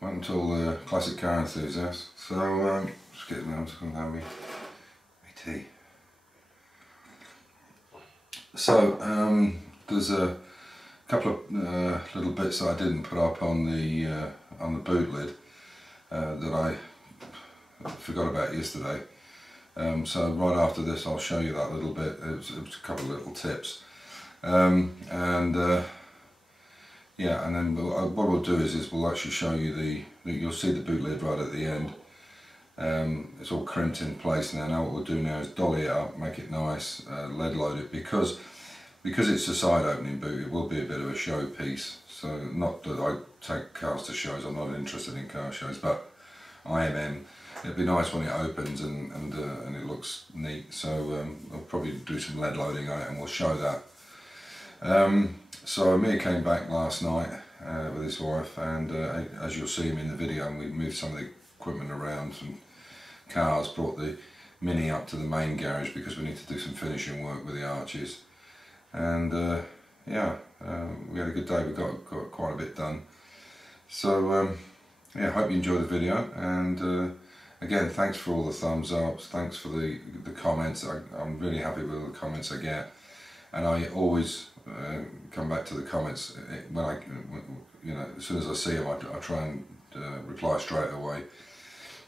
Wait until the classic car enthusiast. So just getting down to have me tea. So there's a couple of little bits that I didn't put up on the boot lid that I forgot about yesterday. So right after this I'll show you that little bit. It was a couple of little tips. Yeah, and then what we'll do is we'll actually show you you'll see the boot lid right at the end. It's all crimped in place now. Now what we'll do now is dolly it up, make it nice, lead load it, because it's a side opening boot. It will be a bit of a show piece. So not that I take cars to shows, I'm not interested in car shows, but IMM, it'd be nice when it opens and it looks neat. So I'll probably do some lead loading on it and we'll show that. So Amir came back last night with his wife, and as you'll see him in the video, and we moved some of the equipment around, some cars, brought the Mini up to the main garage because we need to do some finishing work with the arches. And yeah, we had a good day. We got quite a bit done. So yeah, hope you enjoyed the video, and again, thanks for all the thumbs ups, thanks for the comments. I'm really happy with the comments I get, and I always come back to the comments when you know, as soon as I see them, I try and reply straight away.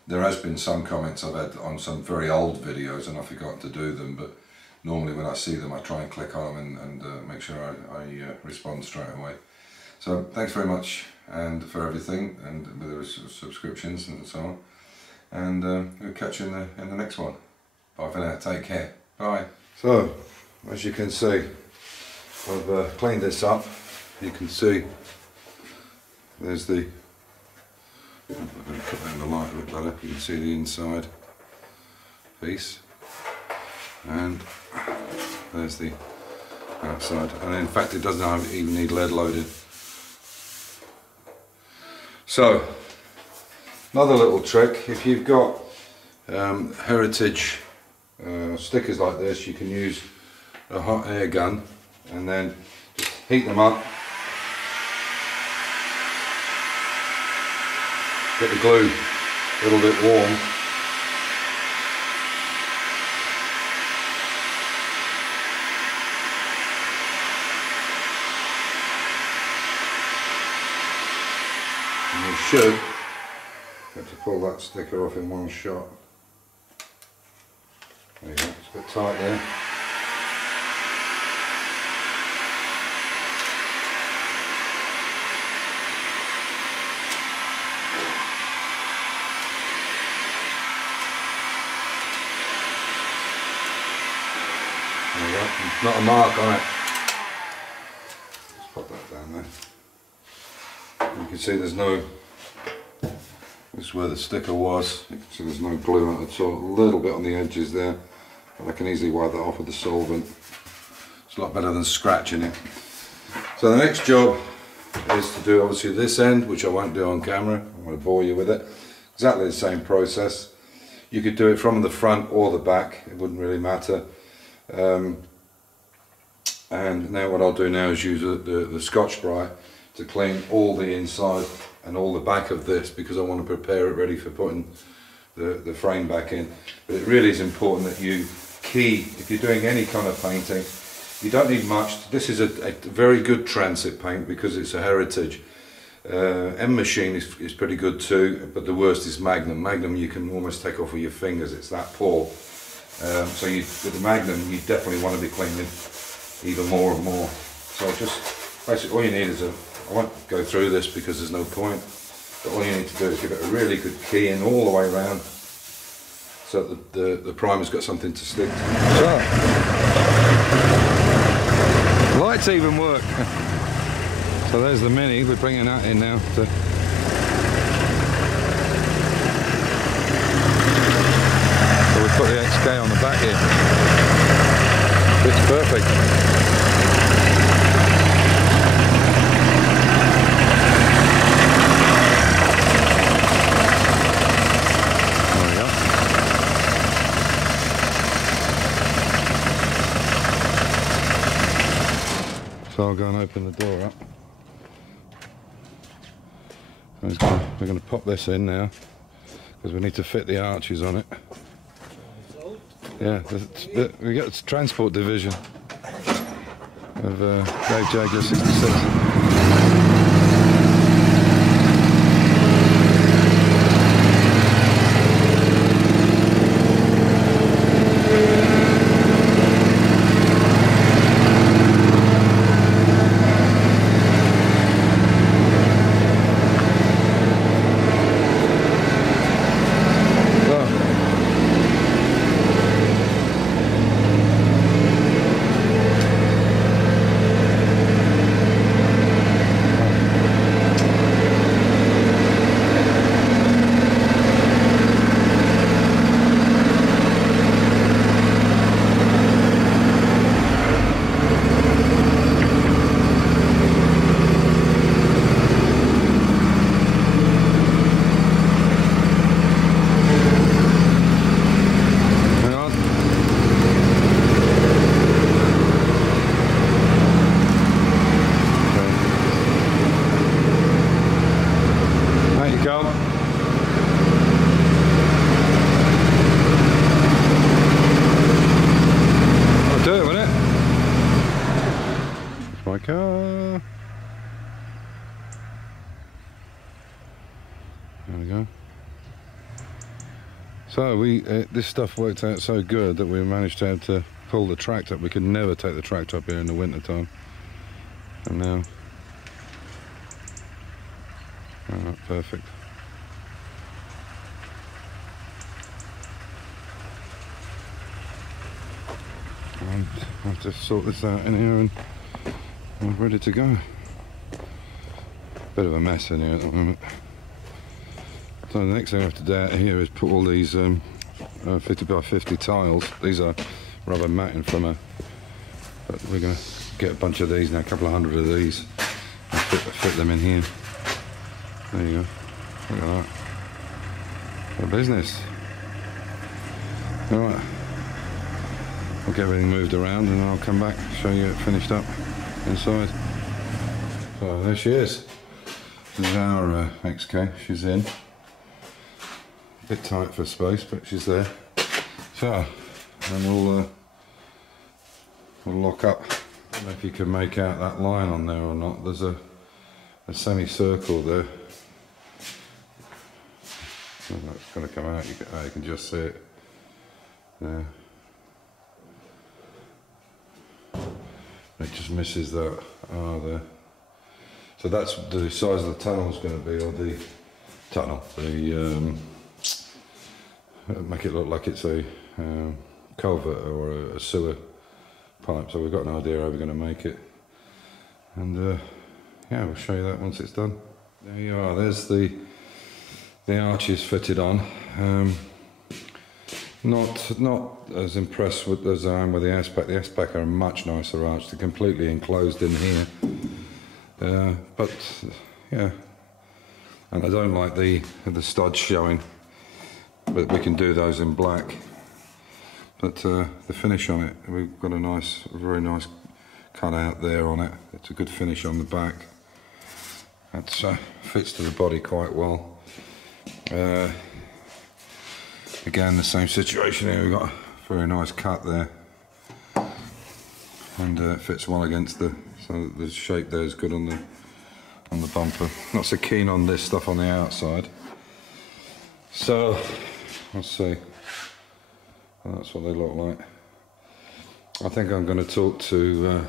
There has been some comments I've had on some very old videos and I've forgotten to do them, but normally when I see them I try and click on them and make sure I respond straight away. So thanks very much and for everything, and with the subscriptions and so on, and we'll catch you in the next one. Bye for now, take care, bye. So as you can see, I've cleaned this up. You can see there's the, I'm going to cut down the light a bit better, you can see the inside piece, and there's the outside, and in fact it doesn't even need lead loaded. So another little trick, if you've got heritage stickers like this, you can use a hot air gun and then just heat them up, get the glue a little bit warm, and you should have to pull that sticker off in one shot. There you go, it's a bit tight there. Not a mark on it. Just pop that down there. You can see there's no, this is where the sticker was. You can see there's no glue on it at all. A little bit on the edges there, but I can easily wipe that off with the solvent. It's a lot better than scratching it. So the next job is to do obviously this end, which I won't do on camera. I don't want to bore you with it. Exactly the same process. You could do it from the front or the back, it wouldn't really matter. And now what I'll do now is use the Scotch-Brite to clean all the inside and all the back of this, because I want to prepare it ready for putting the frame back in. But it really is important that you key, if you're doing any kind of painting, you don't need much. This is a very good transit paint because it's a heritage. M Machine is pretty good too, but the worst is Magnum. Magnum you can almost take off with your fingers, it's that poor. So with the Magnum you definitely want to be cleaning even more and more. So just basically all you need is I won't go through this because there's no point, but all you need to do is give it a really good key in all the way around so that the primer's got something to stick to. So, lights even work. So there's the Mini, we're bringing that in now. So we put the XK on the back here. It's perfect. So I'll go and open the door up. We're going to pop this in now because we need to fit the arches on it. Yeah, we got the transport division of Dave Jaguar 66. My car. There we go. So this stuff worked out so good that we managed to have to pull the tractor up. We could never take the tractor up here in the winter time. And now, oh, perfect. And I'll have to sort this out in here and I'm ready to go. Bit of a mess in here at the moment. So the next thing I have to do out here is put all these 50 by 50 tiles. These are rubber matting from but we're going to get a bunch of these now, a couple of hundred of these, and fit them in here. There you go. Look at that. What business. Alright. I'll get everything moved around and I'll come back, show you it finished up inside. So there she is. This is our XK, she's in. A bit tight for space, but she's there. So, then we'll lock up. I don't know if you can make out that line on there or not. There's a semicircle there. Oh, that's going to come out, you can just see it there. It just misses that R there. So that's the size of the tunnel is going to be, or the tunnel, make it look like it's a culvert or a sewer pipe. So we've got an idea how we're going to make it, and yeah, we'll show you that once it's done. There you are. There's the arches fitted on. Not as impressed with as I am with the S-Pack. The S-Pack are a much nicer arch. They're completely enclosed in here. But yeah, and I don't like the studs showing, but we can do those in black. But the finish on it, we've got a very nice cut out there on it. It's a good finish on the back. That fits to the body quite well. Again, the same situation here. We've got a very nice cut there, and it fits well against so the shape there is good on the bumper. Not so keen on this stuff on the outside. So let's see. Well, that's what they look like. I think I'm going to talk to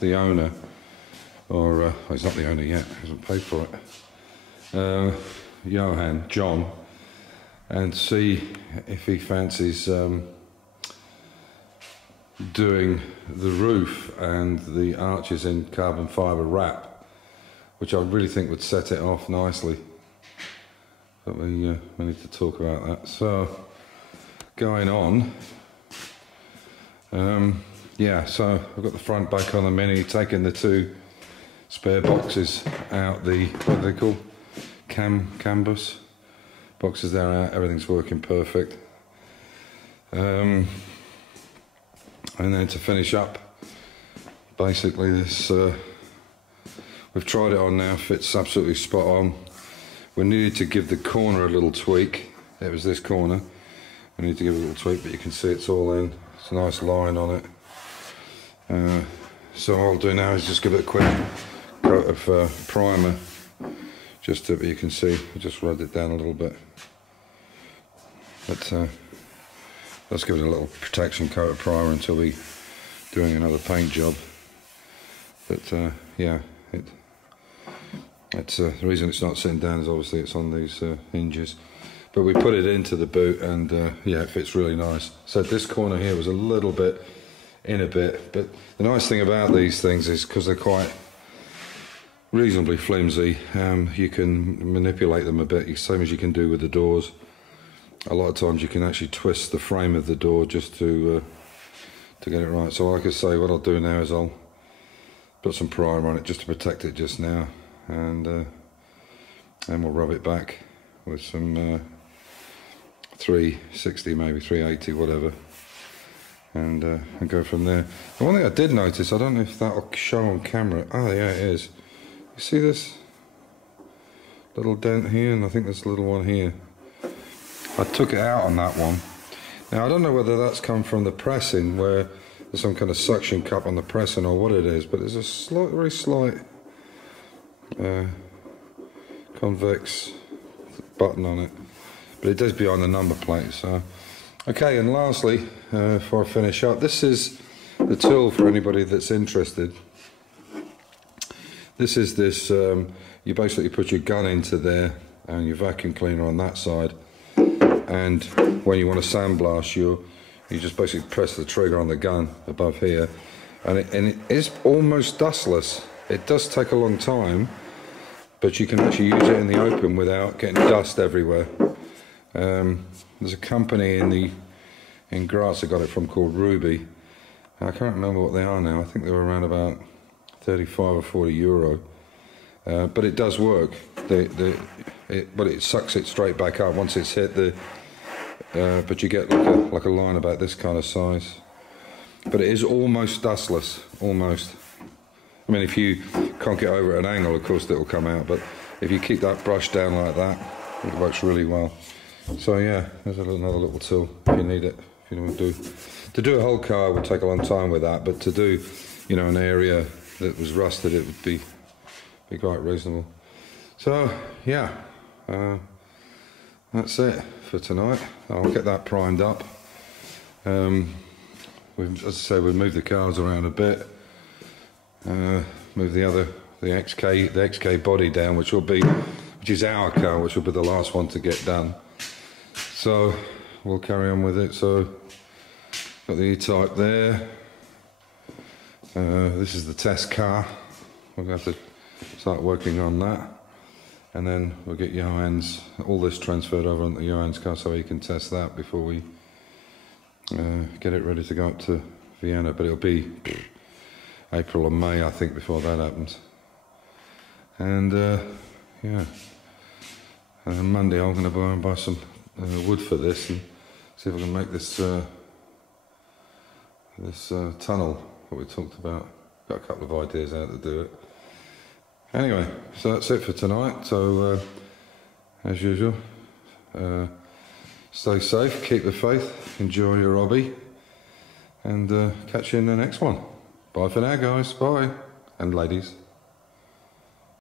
the owner, or well, he's not the owner yet. He hasn't paid for it. John, and see if he fancies doing the roof and the arches in carbon fibre wrap, which I really think would set it off nicely. But we need to talk about that. So, going on, yeah, so I've got the front back on the Mini, taking the two spare boxes out, what are they called? Cambus boxes there out, everything's working perfect. And then to finish up, basically this, we've tried it on now, fits absolutely spot on. we needed to give the corner a little tweak. It was this corner. We need to give it a little tweak, but you can see it's all in. It's a nice line on it. So all I'll do now is just give it a quick coat of primer. Just so you can see, I just rubbed it down a little bit. But let's give it a little protection coat of primer until we're doing another paint job. But yeah, it's the reason it's not sitting down is obviously it's on these hinges. But we put it into the boot, and yeah, it fits really nice. So this corner here was a little bit in a bit, but the nice thing about these things is because they're quite reasonably flimsy, you can manipulate them a bit, same as you can do with the doors. A lot of times you can actually twist the frame of the door just to get it right. So like I say, what I'll do now is I'll put some primer on it just to protect it just now, and then we'll rub it back with some 360, maybe 380, whatever, and go from there. The one thing I did notice, I don't know if that'll show on camera. Oh yeah, it is. You see this little dent here, and I think there's a little one here. I took it out on that one. Now I don't know whether that's come from the pressing, where there's some kind of suction cup on the pressing, or what it is, but there's a very slight convex button on it, but it does behind the number plate. So okay, and lastly, before I finish up, this is the tool for anybody that's interested. This is this, you basically put your gun into there and your vacuum cleaner on that side, and when you want to sandblast, you just basically press the trigger on the gun above here, and it is almost dustless. It does take a long time, but you can actually use it in the open without getting dust everywhere. There's a company in Graz I got it from called Ruby. I can't remember what they are now. I think they were around about 35 or 40 euro. But it does work. But it sucks it straight back up once it's hit the. But you get like a line about this kind of size. But it is almost dustless, almost. I mean, if you conk it over at an angle, of course it'll come out. But if you keep that brush down like that, it works really well. So yeah, there's another little tool if you need it. If you want to do a whole car would take a long time with that, but to do, you know, an area that was rusted, it would be quite reasonable. So yeah, that's it for tonight. I'll get that primed up. As I say, we've moved the cars around a bit. Move the XK body down, which is our car, which will be the last one to get done. So we'll carry on with it. So got the E-Type there. This is the test car. We're going to have to start working on that, and then we'll get Johan's, all this transferred over onto Johan's car so he can test that before we get it ready to go up to Vienna. But it'll be April or May, I think, before that happens. And yeah, Monday I'm going to go and buy some wood for this and see if I can make this tunnel that we talked about. Got a couple of ideas how to do it. Anyway, so that's it for tonight. So as usual, stay safe, keep the faith, enjoy your hobby, and catch you in the next one. Bye for now, guys. Bye. And ladies.